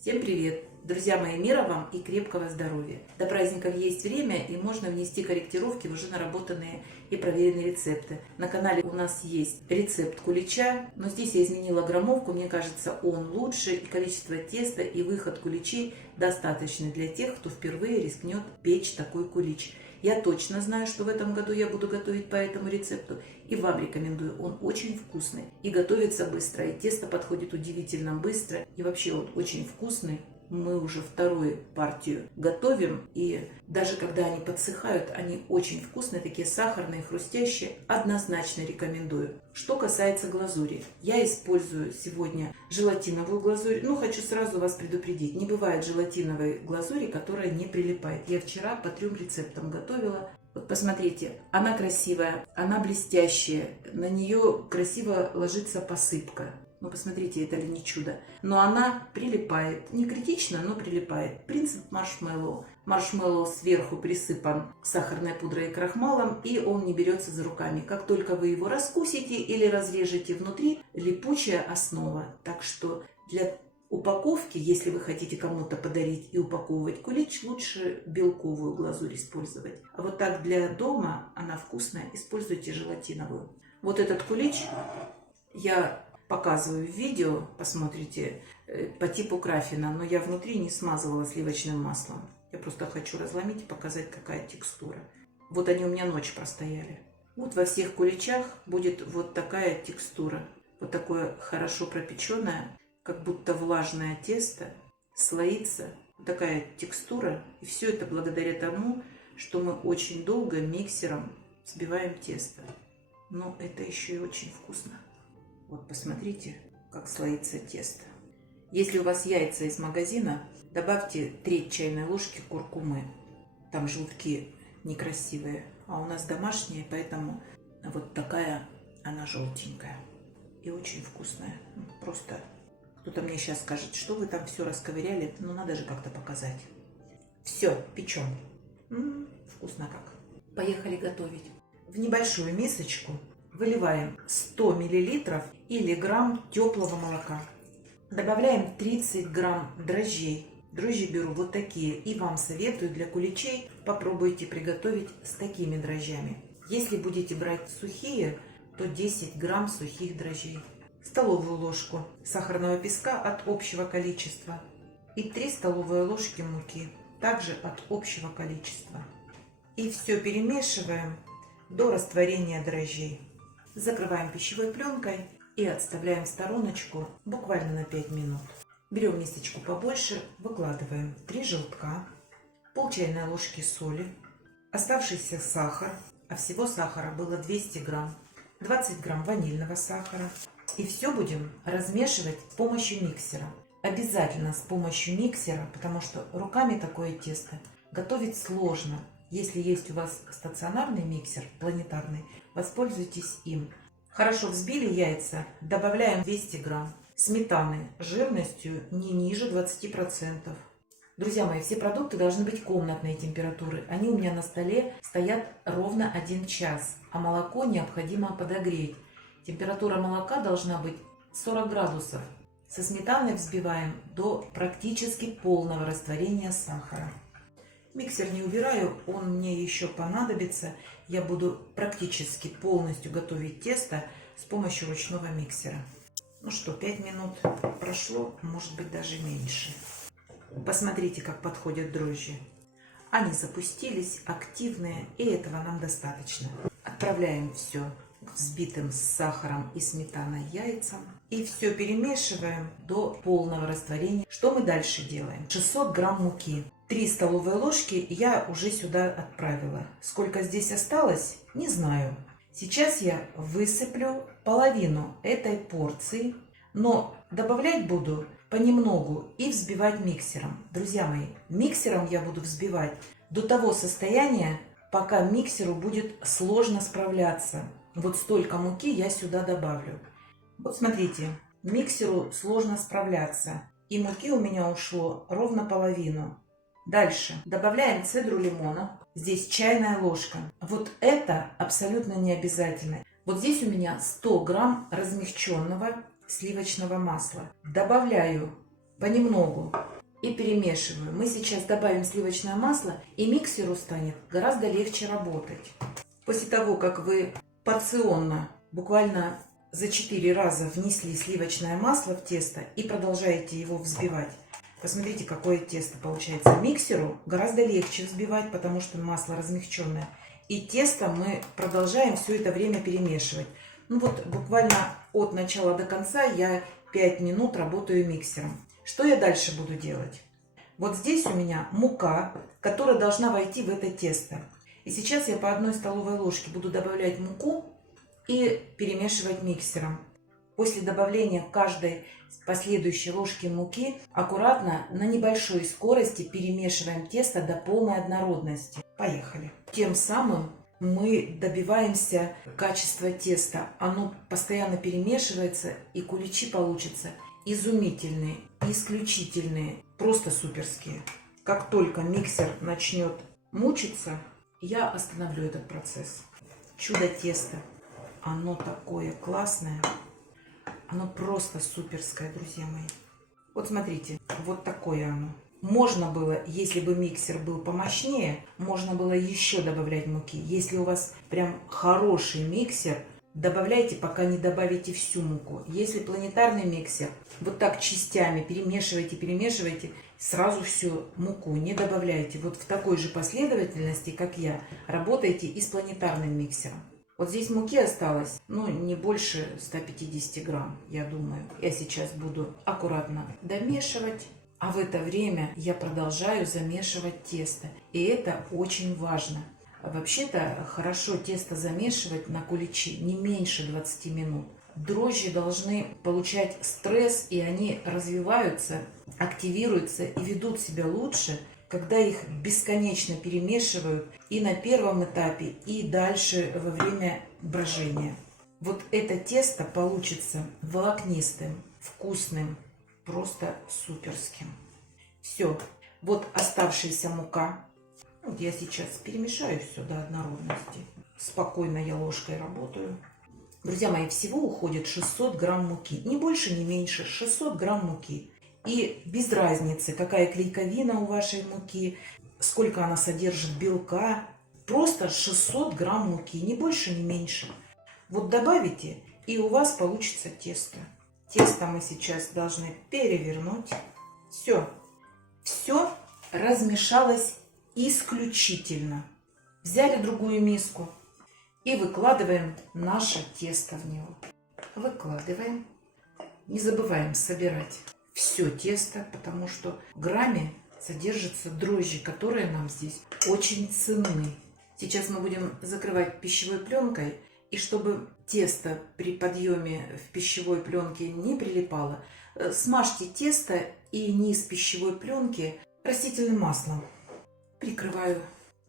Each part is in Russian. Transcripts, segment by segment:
Всем привет! Друзья мои, мира вам и крепкого здоровья! До праздников есть время, и можно внести корректировки в уже наработанные и проверенные рецепты. На канале у нас есть рецепт кулича, но здесь я изменила граммовку, мне кажется, он лучше, и количество теста, и выход куличей достаточны для тех, кто впервые рискнет печь такой кулич. Я точно знаю, что в этом году я буду готовить по этому рецепту, и вам рекомендую. Он очень вкусный и готовится быстро, и тесто подходит удивительно быстро, и вообще он очень вкусный. Мы уже вторую партию готовим, и даже когда они подсыхают, они очень вкусные, такие сахарные, хрустящие. Однозначно рекомендую. Что касается глазури, я использую сегодня желатиновую глазурь. Хочу сразу вас предупредить, не бывает желатиновой глазури, которая не прилипает. Я вчера по 3 рецептам готовила. Вот посмотрите, она красивая, она блестящая, на нее красиво ложится посыпка. Посмотрите, это ли не чудо. Но она прилипает. Не критично, но прилипает. Принцип маршмеллоу. Маршмеллоу сверху присыпан сахарной пудрой и крахмалом, и он не берется за руками. Как только вы его раскусите или разрежете внутри, липучая основа. Так что для упаковки, если вы хотите кому-то подарить и упаковывать кулич, лучше белковую глазурь использовать. А вот так для дома, она вкусная, используйте желатиновую. Вот этот кулич я показываю в видео, посмотрите, по типу краффина, но я внутри не смазывала сливочным маслом. Я просто хочу разломить и показать, какая текстура. Вот они у меня ночь простояли. Вот во всех куличах будет вот такая текстура. Вот такое хорошо пропеченное, как будто влажное тесто, слоится. Вот такая текстура. И все это благодаря тому, что мы очень долго миксером взбиваем тесто. Но это еще и очень вкусно. Вот посмотрите, как слоится тесто. Если у вас яйца из магазина, добавьте 1/3 чайной ложки куркумы. Там желтки некрасивые, а у нас домашние, поэтому вот такая она желтенькая и очень вкусная. Просто кто-то мне сейчас скажет, что вы там все расковыряли, но надо же как-то показать. Все, печем. Вкусно как. Поехали готовить. В небольшую мисочку выливаем 100 мл или грамм теплого молока. Добавляем 30 грамм дрожжей. Дрожжи беру вот такие. И вам советую для куличей попробуйте приготовить с такими дрожжами. Если будете брать сухие, то 10 грамм сухих дрожжей. Столовую ложку сахарного песка от общего количества. И 3 столовые ложки муки. Также от общего количества. И все перемешиваем до растворения дрожжей. Закрываем пищевой пленкой и отставляем в стороночку буквально на 5 минут. Берем мисочку побольше, выкладываем 3 желтка, пол чайной ложки соли, оставшийся сахар, а всего сахара было 200 грамм, 20 грамм ванильного сахара. И все будем размешивать с помощью миксера. Обязательно с помощью миксера, потому что руками такое тесто готовить сложно. Если есть у вас стационарный миксер, планетарный, воспользуйтесь им. Хорошо взбили яйца, добавляем 200 грамм сметаны жирностью не ниже 20%. Друзья мои, все продукты должны быть комнатной температуры. Они у меня на столе стоят ровно 1 час, а молоко необходимо подогреть. Температура молока должна быть 40 градусов. Со сметаной взбиваем до практически полного растворения сахара. Миксер не убираю, он мне еще понадобится. Я буду практически полностью готовить тесто с помощью ручного миксера. 5 минут прошло, может быть даже меньше. Посмотрите, как подходят дрожжи. Они запустились, активные, и этого нам достаточно. Отправляем все к взбитым с сахаром и сметаной яйцам. И все перемешиваем до полного растворения. Что мы дальше делаем? 600 грамм муки. 3 столовые ложки я уже сюда отправила. Сколько здесь осталось, не знаю. Сейчас я высыплю половину этой порции, но добавлять буду понемногу и взбивать миксером. Друзья мои, миксером я буду взбивать до того состояния, пока миксеру будет сложно справляться. Вот столько муки я сюда добавлю. Вот смотрите, миксеру сложно справляться. И муки у меня ушло ровно половину. Дальше добавляем цедру лимона. Здесь чайная ложка. Вот это абсолютно не обязательно. Вот здесь у меня 100 грамм размягченного сливочного масла. Добавляю понемногу и перемешиваю. Мы сейчас добавим сливочное масло, и миксеру станет гораздо легче работать. После того, как вы порционно, буквально за 4 раза внесли сливочное масло в тесто и продолжаете его взбивать, посмотрите, какое тесто получается. Миксеру гораздо легче взбивать, потому что масло размягченное. И тесто мы продолжаем все это время перемешивать. Ну вот буквально от начала до конца я 5 минут работаю миксером. Что я дальше буду делать? Вот здесь у меня мука, которая должна войти в это тесто. И сейчас я по 1 столовой ложке буду добавлять муку и перемешивать миксером. После добавления каждой последующей ложки муки аккуратно на небольшой скорости перемешиваем тесто до полной однородности. Поехали. Тем самым мы добиваемся качества теста. Оно постоянно перемешивается, и куличи получатся изумительные, исключительные, просто суперские. Как только миксер начнет мучиться, я остановлю этот процесс. Чудо теста. Оно такое классное. Оно просто суперское, друзья мои. Вот смотрите, вот такое оно. Можно было, если бы миксер был помощнее, можно было еще добавлять муки. Если у вас прям хороший миксер, добавляйте, пока не добавите всю муку. Если планетарный миксер, вот так частями перемешивайте, сразу всю муку не добавляйте. Вот в такой же последовательности, как я, работайте и с планетарным миксером. Вот здесь муки осталось, ну, не больше 150 грамм, я думаю. Я сейчас буду аккуратно домешивать. А в это время я продолжаю замешивать тесто. И это очень важно. Вообще-то хорошо тесто замешивать на куличи не меньше 20 минут. Дрожжи должны получать стресс, и они развиваются, активируются и ведут себя лучше, когда их бесконечно перемешивают и на первом этапе, и дальше во время брожения. Вот это тесто получится волокнистым, вкусным, просто суперским. Все. Вот оставшаяся мука. Вот я сейчас перемешаю все до однородности. Спокойно я ложкой работаю. Друзья мои, всего уходит 600 грамм муки. Ни больше, ни меньше. 600 грамм муки. И без разницы, какая клейковина у вашей муки, сколько она содержит белка. Просто 600 грамм муки. Ни больше, ни меньше. Вот добавите, и у вас получится тесто. Тесто мы сейчас должны перевернуть. Все. Все размешалось исключительно. Взяли другую миску и выкладываем наше тесто в него. Выкладываем. Не забываем собирать все тесто, потому что в грамме содержатся дрожжи, которые нам здесь очень ценны. Сейчас мы будем закрывать пищевой пленкой. И чтобы тесто при подъеме в пищевой пленке не прилипало, смажьте тесто и низ пищевой пленки растительным маслом. Прикрываю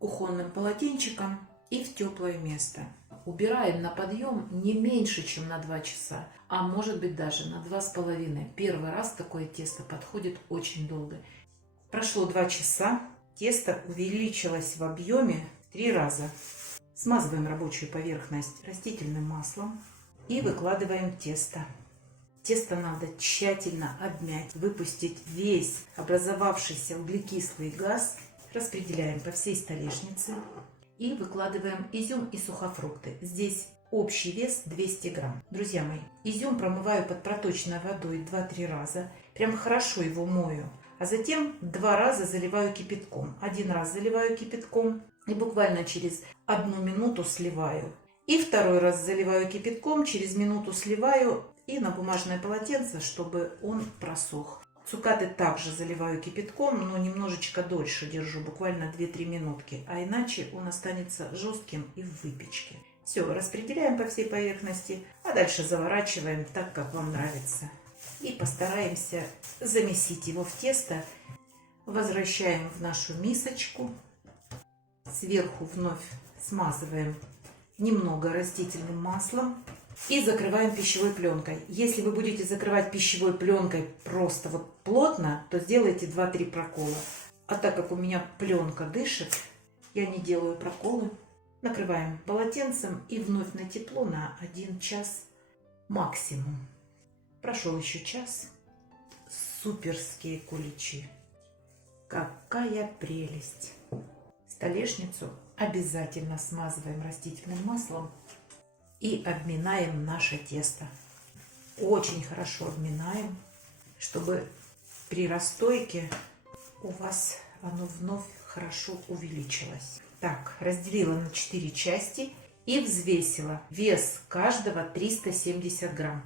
кухонным полотенчиком и в теплое место. Убираем на подъем не меньше, чем на 2 часа, а может быть даже на 2,5. Первый раз такое тесто подходит очень долго. Прошло 2 часа, тесто увеличилось в объеме в 3 раза. Смазываем рабочую поверхность растительным маслом и выкладываем тесто. Тесто надо тщательно обмять, выпустить весь образовавшийся углекислый газ. Распределяем по всей столешнице и выкладываем изюм и сухофрукты. Здесь общий вес 200 грамм. Друзья мои, изюм промываю под проточной водой 2-3 раза. Прям хорошо его мою. А затем 2 раза заливаю кипятком. 1 раз заливаю кипятком и буквально через 1 минуту сливаю. И 2 раз заливаю кипятком, через минуту сливаю и на бумажное полотенце, чтобы он просох. Цукаты также заливаю кипятком, но немножечко дольше держу, буквально 2-3 минутки. А иначе он останется жестким и в выпечке. Все, распределяем по всей поверхности, а дальше заворачиваем так, как вам нравится. И постараемся замесить его в тесто. Возвращаем в нашу мисочку. Сверху вновь смазываем немного растительным маслом и закрываем пищевой пленкой. Если вы будете закрывать пищевой пленкой просто вот плотно, то сделайте 2-3 прокола. А так как у меня пленка дышит, я не делаю проколы. Накрываем полотенцем и вновь на тепло на 1 час максимум. Прошел еще час. суперские куличи. Какая прелесть! Столешницу обязательно смазываем растительным маслом и обминаем наше тесто. Очень хорошо обминаем, чтобы при расстойке у вас оно вновь хорошо увеличилось. Так, разделила на 4 части и взвесила. Вес каждого 370 грамм.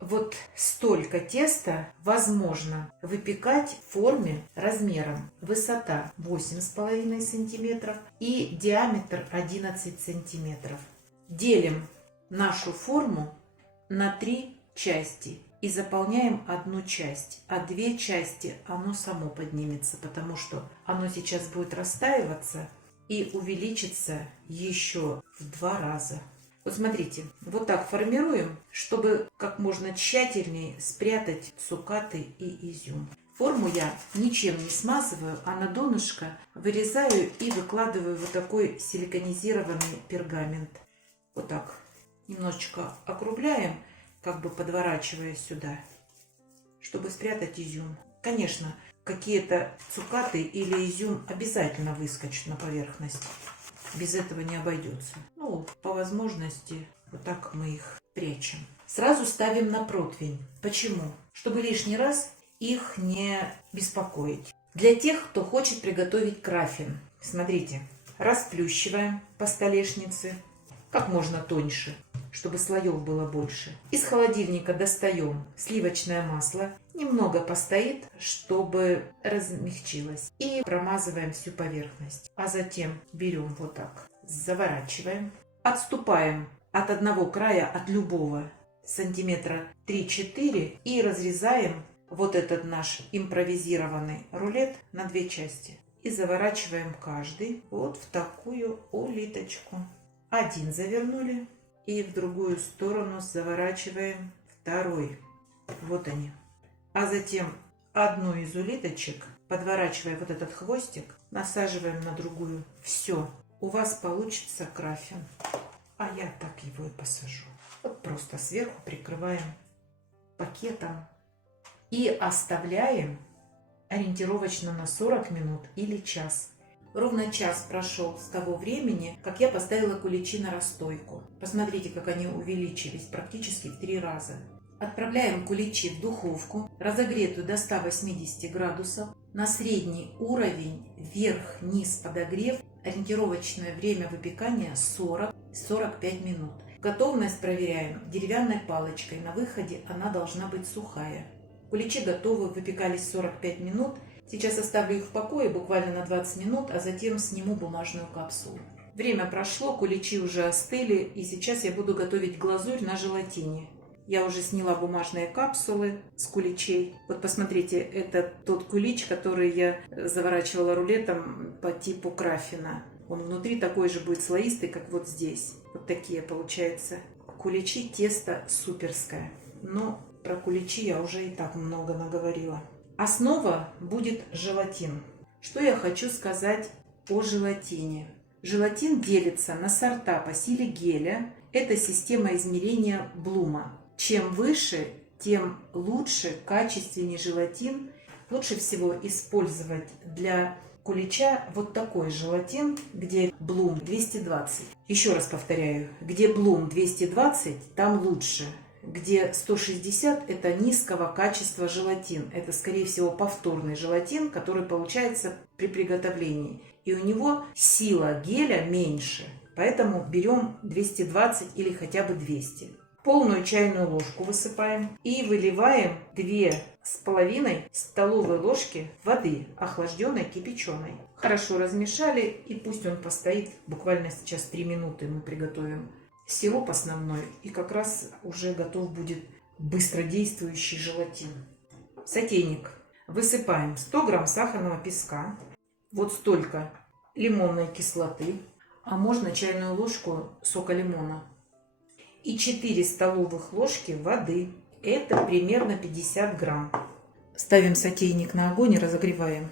Вот столько теста возможно выпекать в форме размером высота 8,5 сантиметров и диаметр 11 сантиметров. Делим нашу форму на 3 части и заполняем одну часть, а 2 части оно само поднимется, потому что оно сейчас будет растаиваться и увеличится еще в 2 раза. Вот смотрите, вот так формируем, чтобы как можно тщательнее спрятать цукаты и изюм. Форму я ничем не смазываю, а на донышко вырезаю и выкладываю вот такой силиконизированный пергамент. Вот так немножечко округляем, как бы подворачивая сюда, чтобы спрятать изюм. Конечно, какие-то цукаты или изюм обязательно выскочат на поверхность. Без этого не обойдется. Ну, по возможности, вот так мы их прячем. Сразу ставим на противень. Почему? Чтобы лишний раз их не беспокоить. Для тех, кто хочет приготовить краффин. Смотрите, расплющиваем по столешнице как можно тоньше, чтобы слоев было больше. Из холодильника достаем сливочное масло. Немного постоит, чтобы размягчилось. И промазываем всю поверхность. А затем берем вот так, заворачиваем. Отступаем от одного края, от любого, сантиметра 3-4. И разрезаем вот этот наш импровизированный рулет на 2 части. И заворачиваем каждый вот в такую улиточку. Один завернули. И в другую сторону заворачиваем второй. Вот они. А затем одну из улиточек, подворачивая вот этот хвостик, насаживаем на другую. Все, у вас получится краффин. А я так его и посажу. Вот просто сверху прикрываем пакетом и оставляем ориентировочно на 40 минут или час. Ровно час прошел с того времени, как я поставила куличи на расстойку. Посмотрите, как они увеличились практически в 3 раза. Отправляем куличи в духовку, разогретую до 180 градусов, на средний уровень, вверх-вниз подогрев, ориентировочное время выпекания 40-45 минут. Готовность проверяем деревянной палочкой, на выходе она должна быть сухая. Куличи готовы, выпекались 45 минут. Сейчас оставлю их в покое буквально на 20 минут, а затем сниму бумажную капсулу. Время прошло, куличи уже остыли, и сейчас я буду готовить глазурь на желатине. Я уже сняла бумажные капсулы с куличей. Вот посмотрите, это тот кулич, который я заворачивала рулетом по типу краффина. Он внутри такой же будет слоистый, как вот здесь. Вот такие получаются куличи, тесто суперское. Но про куличи я уже и так много наговорила. Основа будет желатин. Что я хочу сказать о желатине? Желатин делится на сорта по силе геля. Это система измерения Блума. Чем выше, тем лучше, качественнее желатин. Лучше всего использовать для кулича вот такой желатин, где Блум 220. Еще раз повторяю, где Блум 220, там лучше. Где 160 это низкого качества желатин. Это, скорее всего, повторный желатин, который получается при приготовлении. И у него сила геля меньше. Поэтому берем 220 или хотя бы 200. Полную чайную ложку высыпаем и выливаем 2,5 столовые ложки воды, охлажденной, кипяченой. Хорошо размешали, и пусть он постоит буквально сейчас 3 минуты мы приготовим сироп основной, и как раз уже готов будет быстродействующий желатин. В сотейник высыпаем 100 грамм сахарного песка, вот столько лимонной кислоты, а можно чайную ложку сока лимона, и 4 столовых ложки воды. Это примерно 50 грамм. Ставим сотейник на огонь и разогреваем.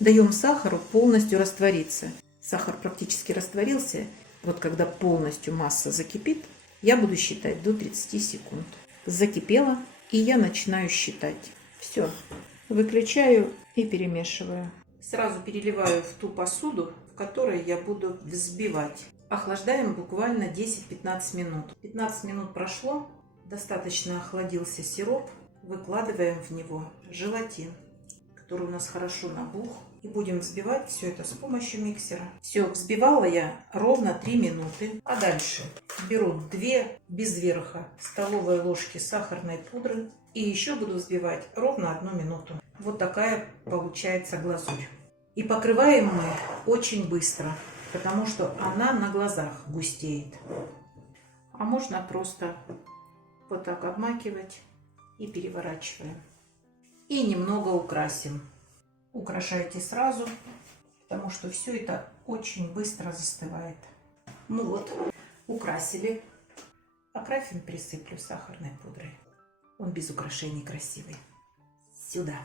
Даем сахару полностью раствориться. Сахар практически растворился. Вот когда полностью масса закипит, я буду считать до 30 секунд. Закипела, и я начинаю считать. Все. Выключаю и перемешиваю. Сразу переливаю в ту посуду, в которой я буду взбивать. Охлаждаем буквально 10-15 минут. 15 минут прошло, достаточно охладился сироп. Выкладываем в него желатин, который у нас хорошо набух. И будем взбивать все это с помощью миксера. Все, взбивала я ровно 3 минуты. А дальше беру 2 без верха столовые ложки сахарной пудры. И еще буду взбивать ровно 1 минуту. Вот такая получается глазурь. И покрываем мы очень быстро, потому что она на глазах густеет. А можно просто вот так обмакивать и переворачиваем. И немного украсим. Украшайте сразу, потому что все это очень быстро застывает. Ну вот, украсили. А крафин присыплю сахарной пудрой. Он без украшений красивый. Сюда.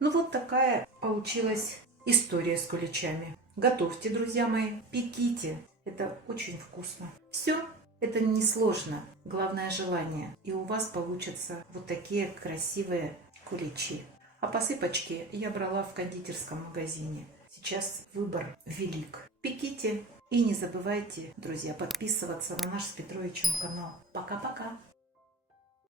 Ну вот такая получилась история с куличами. Готовьте, друзья мои, пеките. Это очень вкусно. Все, это несложно. Главное желание. И у вас получатся вот такие красивые куличи. А посыпочки я брала в кондитерском магазине. Сейчас выбор велик. Пеките и не забывайте, друзья, подписываться на наш с Петровичем канал. Пока-пока!